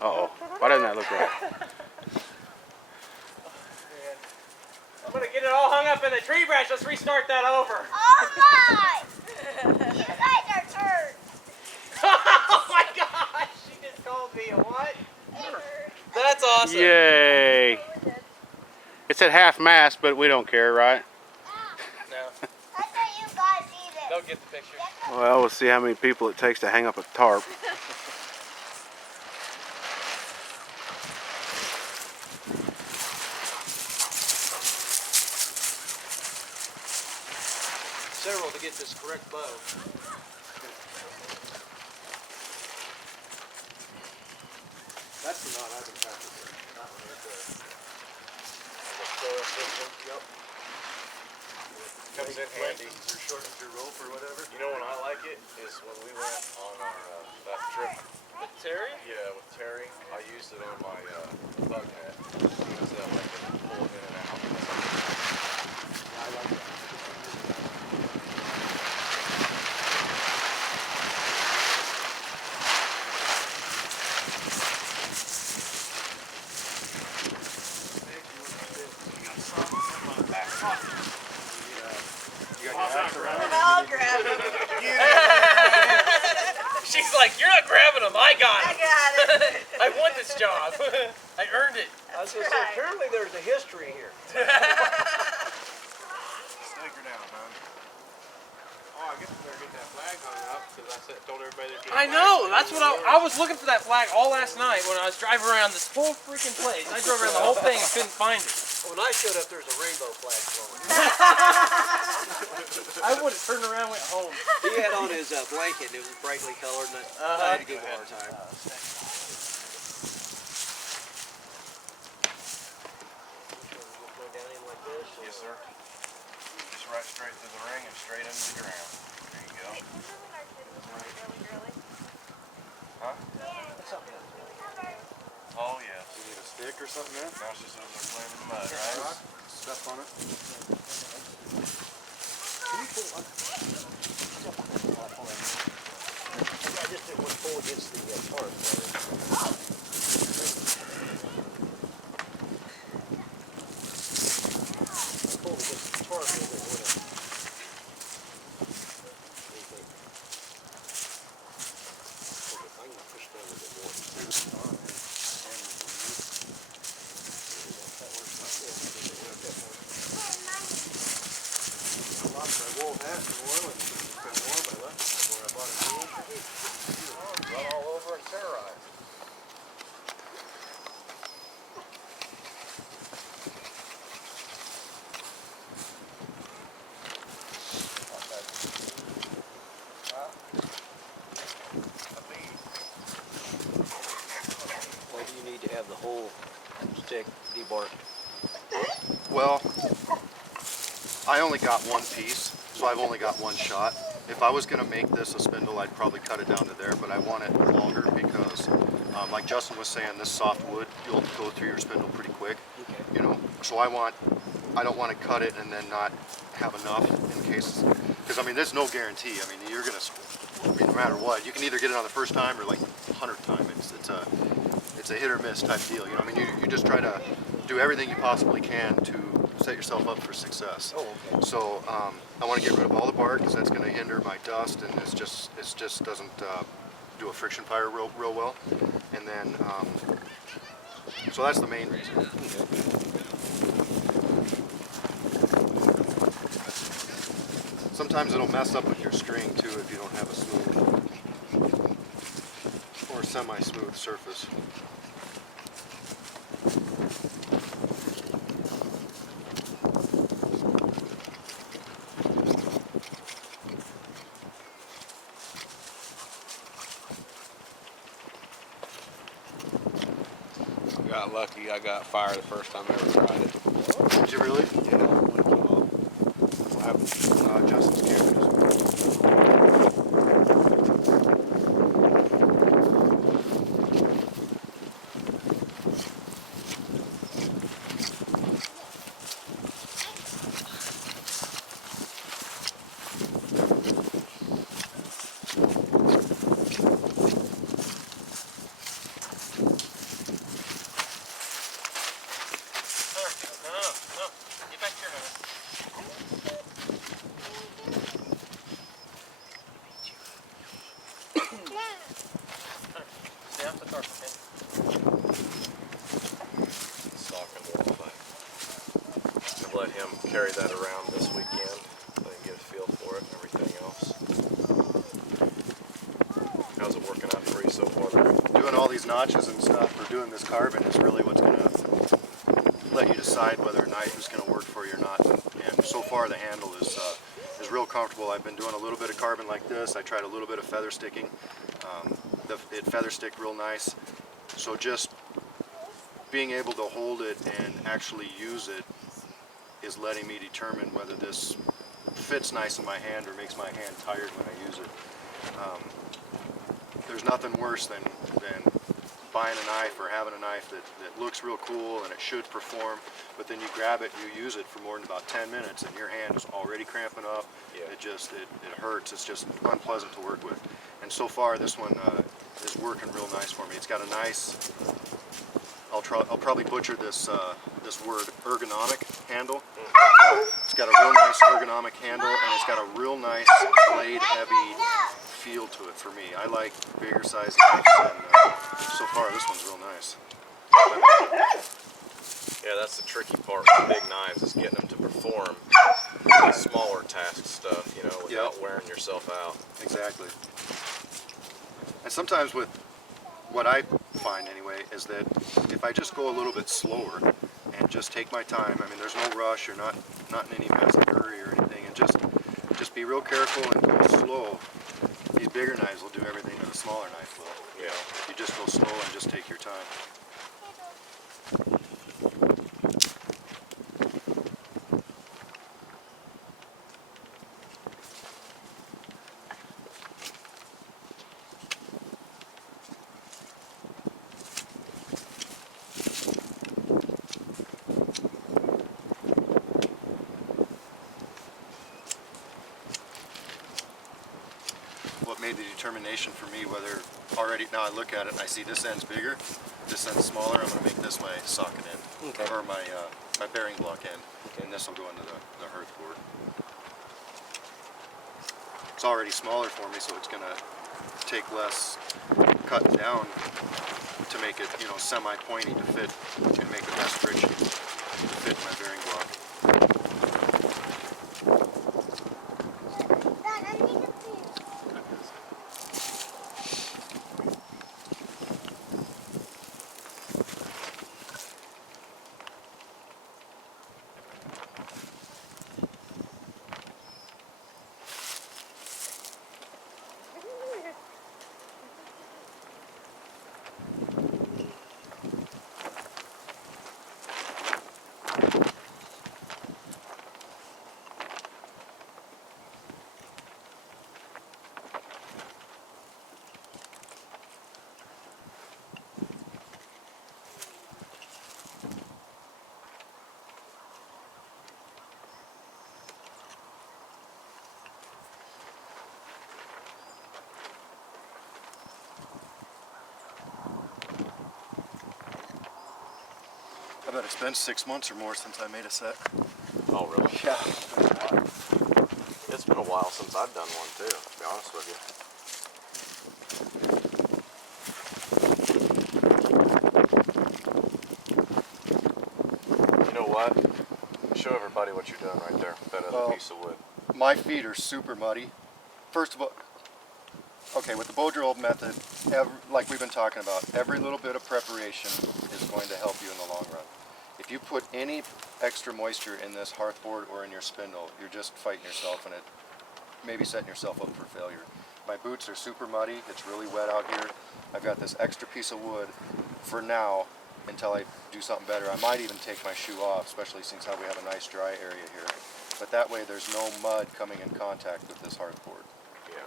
Uh-oh. Why doesn't that look right? I'm gonna get it all hung up in the tree branch. Let's restart that over. Oh my! You guys are turds. Oh my gosh! She just called me a what? That's awesome. Yay! It's at half mast, but we don't care, right? No. That's how you guys eat it. Don't get the picture. Well, we'll see how many people it takes to hang up a tarp. Several to get this correct bow. That's the knot I've been practicing. That one right there. Yep. Comes in handy. Or shortens your rope or whatever. You know when I like it is when we went on our that trip. With Terry? Yeah, with Terry. I used it on my bug net because that way I can pull it in and out. Yeah, I like that. I'll grab it. She's like, you're not grabbing them. I got I it. got it. I won this job. I earned it. I was gonna say, apparently there's a history here. Snake her down, man. Oh, I guess we better get that flag hung up because I told everybody to get. I know. That's what I was looking for that flag all last night when I was driving around this whole freaking place. I drove around the whole thing and couldn't find it. When I showed up, there's a rainbow flag flowing. I would have turned around and went home. He had on his blanket, and it was brightly colored, and I had to give him a hard time. Go down in like this. Yes, sir. Just right straight through the ring and straight into the ground. There you go. Huh? Oh yes. You need a stick or something, man? Now she's over there playing in the mud, right? Step on it. I just didn't want to pull against the tarp. I pulled against the tarp a little bit, wouldn't it? I can push down a bit more. I lost my wool hat in New Orleans. It's been warm. I left it before I bought a new one. Run all over and terrorize. Why do you need to have the whole stick debarked? Well, I only got one piece, so I've only got one shot. If I was going to make this a spindle, I'd probably cut it down to there, but I want it longer because, like Justin was saying, this soft wood, you'll go through your spindle pretty quick, you know. So I don't want to cut it and then not have enough in case, because I mean, there's no guarantee. I mean, you're going to, no matter what, you can either get it on the first time or like 100th time. It's a hit or miss type deal. You know, I mean, you just try to do everything you possibly can to set yourself up for success. Oh, okay. So I want to get rid of all the bark because that's going to hinder my dust, and it just doesn't do a friction fire real well. And then so that's the main reason. Sometimes it'll mess up with your string too if you don't have a smooth or semi-smooth surface. Got lucky. I got fire the first time I ever tried it. Did you really? Yeah, when it came off. What happened? Justin's camera. Stay off the carpet, man. Sock and Wolfe. I've let him carry that around this weekend. Let him get a feel for it and everything else. How's it working out for you so far, Larry? Doing all these notches and stuff, or doing this carbon is really what's going to let you decide whether a knife is going to work for you or not. And so far the handle is real comfortable. I've been doing a little bit of carbon like this. I tried a little bit of feather sticking. It feather sticked real nice. So just being able to hold it and actually use it is letting me determine whether this fits nice in my hand or makes my hand tired when I use it. There's nothing worse than buying a knife or having a knife that looks real cool and it should perform, but then you grab it and you use it for more than about 10 minutes and your hand is already cramping up. Yeah. It hurts. It's just unpleasant to work with. And so far this one is working real nice for me. It's got a nice, I'll probably butcher this this word, ergonomic handle. It's got a real nice ergonomic handle and it's got a real nice blade heavy feel to it for me. I like bigger size knives and so far this one's real nice. Yeah, that's the tricky part with big knives is getting them to perform the smaller task stuff, you know, without wearing yourself out. Exactly. And sometimes with what I find anyway is that if I just go a little bit slower and just take my time, I mean there's no rush, you're not in any massive hurry or anything, and just be real careful and go slow. These bigger knives will do everything that a smaller knife will. Yeah. If you just go slow and just take your time. What made the determination for me whether already, now I look at it and I see this end's bigger, this end's smaller, I'm going to make this my socket end, Okay. or my bearing block end, and this will go into the hearth board. It's already smaller for me, so it's going to take less cutting down to make it, you know, semi-pointy to fit and make the best friction to fit my bearing block. Dad, I need to pee. I bet it's been 6 months or more since I made a set. Oh, really? Yeah. It's been a while since I've done one too, to be honest with you. You know what? Show everybody what you're doing right there with that other Oh. piece of wood. My feet are super muddy. First of all, okay, with the bow drill method, like we've been talking about, every little bit of preparation is going to help you in the long run. If you put any extra moisture in this hearth board or in your spindle, you're just fighting yourself and it maybe setting yourself up for failure. My boots are super muddy. It's really wet out here. I've got this extra piece of wood for now until I do something better. I might even take my shoe off, especially since how we have a nice dry area here. But that way there's no mud coming in contact with this hearth board. Yeah.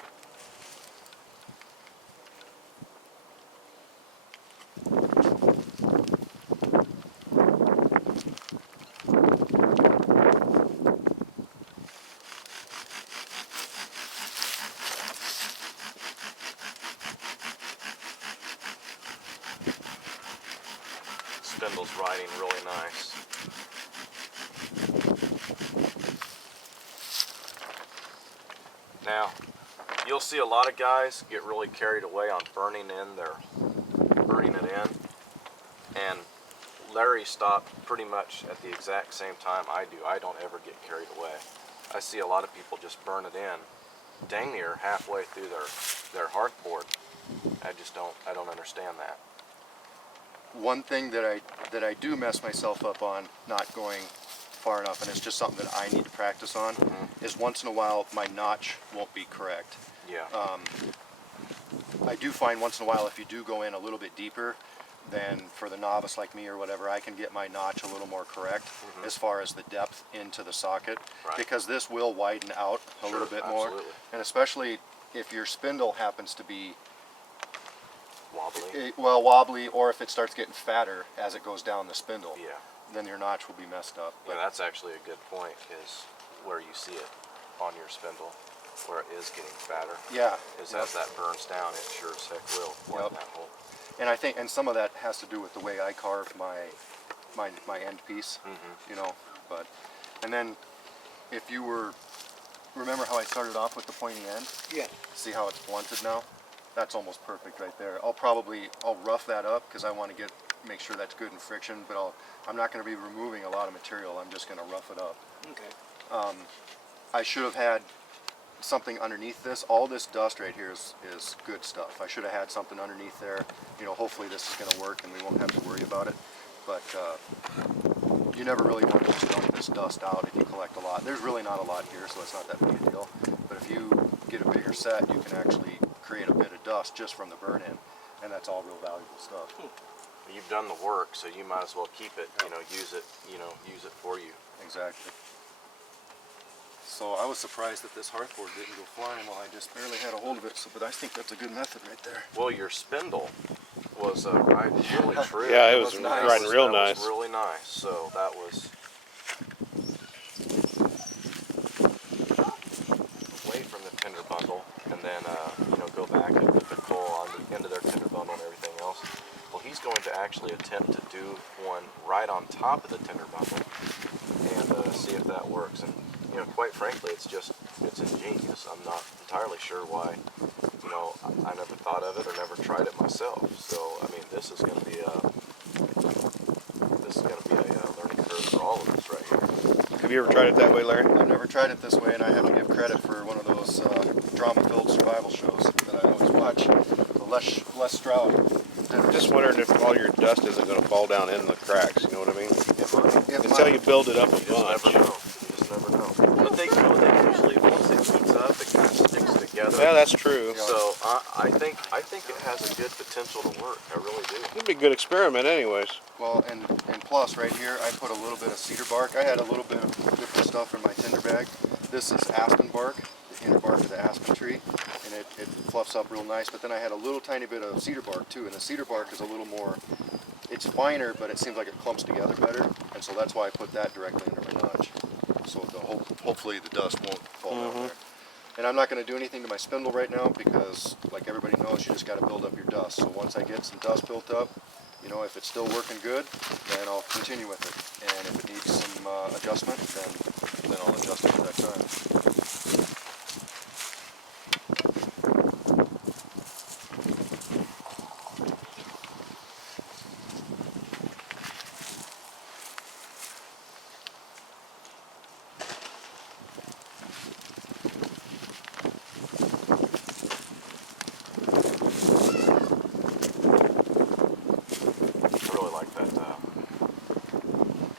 Spindle's riding really nice. Now, You'll see a lot of guys get really carried away on burning it in, and Larry stopped pretty much at the exact same time I do. I don't ever get carried away. I see a lot of people just burn it in, dang near halfway through their hearth board. I don't understand that. One thing that I do mess myself up on not going far enough, and it's just something that I need to practice on, is once in a while my notch won't be correct. Yeah. I do find once in a while if you do go in a little bit deeper, then for the novice like me or whatever, I can get my notch a little more correct as far as the depth into the socket, Right. because this will widen out a little bit more, absolutely. and especially if your spindle happens to be Wobbly. wobbly, or if it starts getting fatter as it goes down the spindle, Yeah. then your notch will be messed up. Yeah, that's actually a good point, is where you see it on your spindle, where it is getting fatter. Yeah. Is Yep. as that burns down, it sure as heck will widen Yep. that hole. And I think, and some of that has to do with the way I carve my end piece, you know. But, and then if you remember how I started off with the pointy end? Yeah. See how it's blunted now? That's almost perfect right there. I'll rough that up because I want to make sure that's good in friction, but I'm not going to be removing a lot of material. I'm just going to rough it up. Okay. I should have had something underneath this. All this dust right here is good stuff. I should have had something underneath there. You know, hopefully this is going to work and we won't have to worry about it. But you never really want to just dump this dust out if you collect a lot. There's really not a lot here, so it's not that big a deal. But if you get a bigger set, you can actually create a bit of dust just from the burn-in, and that's all real valuable stuff. You've done the work, so you might as well keep it, use it for you. Exactly. So I was surprised that this hearthboard didn't go flying while I just barely had a hold of it, but I think that's a good method right there. Well, your spindle was riding really true. Yeah, it was nice. riding real That nice. was really nice. So that was away from the tender bundle, and then go back and put the coal on the end of their tender bundle and everything else. Well, he's going to actually attempt to do one right on top of the tender bundle and see if that works. And quite frankly, it's ingenious. I'm not entirely sure why. I never thought of it or never tried it myself. So I mean, this is going to be a learning curve for all of us right here. Have you ever tried it that way, Larry? I've never tried it this way, and I have to give credit for one of those drama-filled survival shows that I always watch, the Les Stroud. I'm just wondering if all your dust isn't going to fall down in the cracks, you know what I mean? If Until my- you build it up a You just bunch. never know. You just never know. But they usually, once it heats up, it kind of sticks together. Yeah, that's true. So I think it has a good potential to work. I really do. It'd be a good experiment anyways. Well, and plus right here, I put a little bit of cedar bark. I had a little bit of different stuff in my tinder bag. This is aspen bark, the inner bark of the aspen tree, and it fluffs up real nice. But then I had a little tiny bit of cedar bark too, and the cedar bark is a little more, it's finer, but it seems like it clumps together better, and so that's why I put that directly under my notch. So hopefully the dust won't fall down there. And I'm not going to do anything to my spindle right now because, like everybody knows, you just got to build up your dust. So once I get some dust built up, if it's still working good, then I'll continue with it. And if it needs some adjustment, then I'll adjust it at that time. I really like that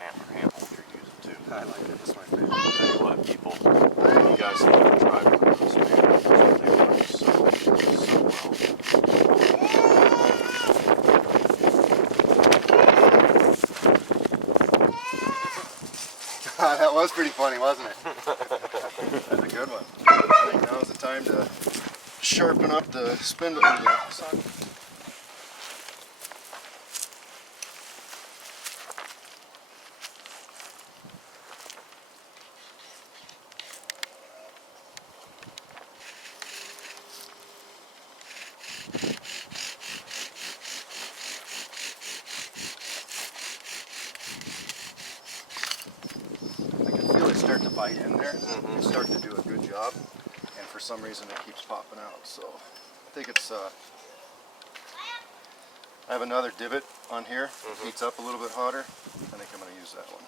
hand holder you're using too. I like it. That's my favorite. I'll tell you what, people, you guys need to try one of those, man. They work so well. That was pretty funny, wasn't it? That's a good one. I think now's the time to sharpen up the spindle. Socket. I can feel it start to bite in there. It's starting to do a good job. And for some reason it keeps popping out. So I think it's, I have another divot on here, heats up a little bit hotter. I think I'm going to use that one.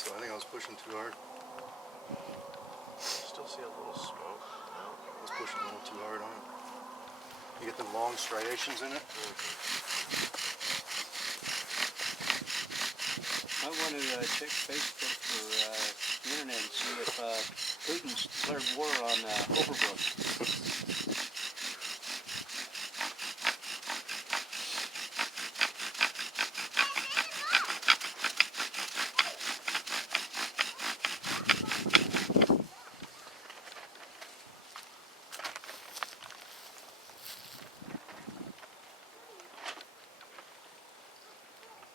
I think I was pushing too hard. Still see a little smoke. I was pushing a little too hard on it. You get them long striations in it. I wanted to check Facebook for the internet and see if Putin declared war on Overbrook.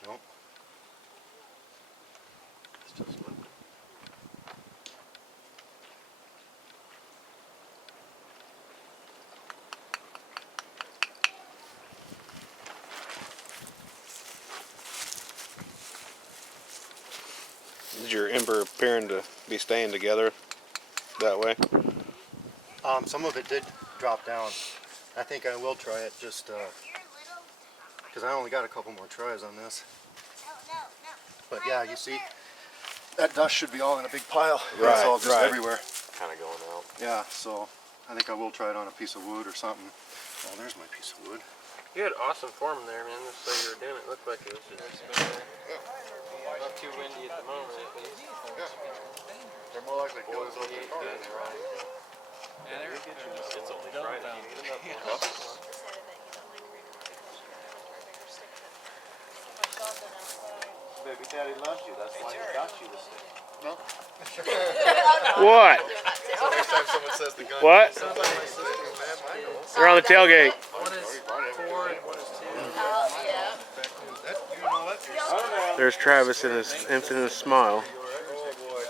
Nope. Still smoking. Is your ember appearing to be staying together that way? Some of it did drop down. I think I will try it just because I only got a couple more tries on this. But yeah, you see, that dust should be all in a big pile. Right, It's all just right. everywhere. Kind of going out. Yeah, so I think I will try it on a piece of wood or something. Oh, there's my piece of wood. You had awesome form in there, man. Just so you were doing it, looked like it was just not too windy at the moment. At least. They're more likely to go as open It's only Friday. You need enough. Baby daddy loves you. That's why he got you this thing. No? What? So next time someone says the gun, What? sounds like my sister, man, I know. They're on the tailgate. One is 4 and one is 2. That, you know that? There's Travis in his infinite smile. Oh boy.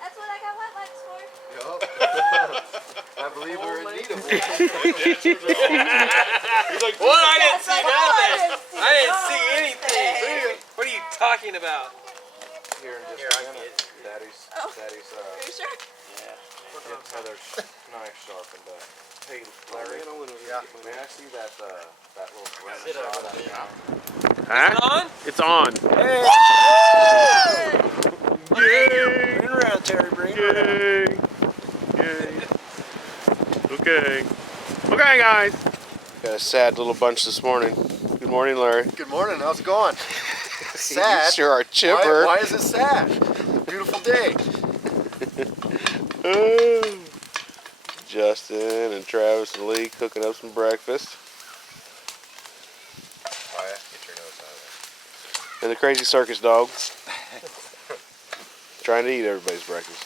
That's what I got wet wipes for. Yup. I believe we're in need of one. What? I didn't see That's nothing. like, I didn't see anything. What are you talking about? Here in just Here, I a minute. Daddy's, Are you sure? get Heather's knife sharpened up. Hey, Larry, may I see that that little thread shot I got? Huh? On? It's on. Yay! Bring it around, Terry. Bring it around. Yay! Yay! Okay. Okay, guys. Got a sad little bunch this morning. Good morning, Larry. Good morning, how's it going? You Sad? sure are chipper. Why is it sad? Beautiful day. Oh. Justin and Travis and Lee cooking up some breakfast. Quiet, get your nose out of And the crazy circus dog trying to eat everybody's breakfast.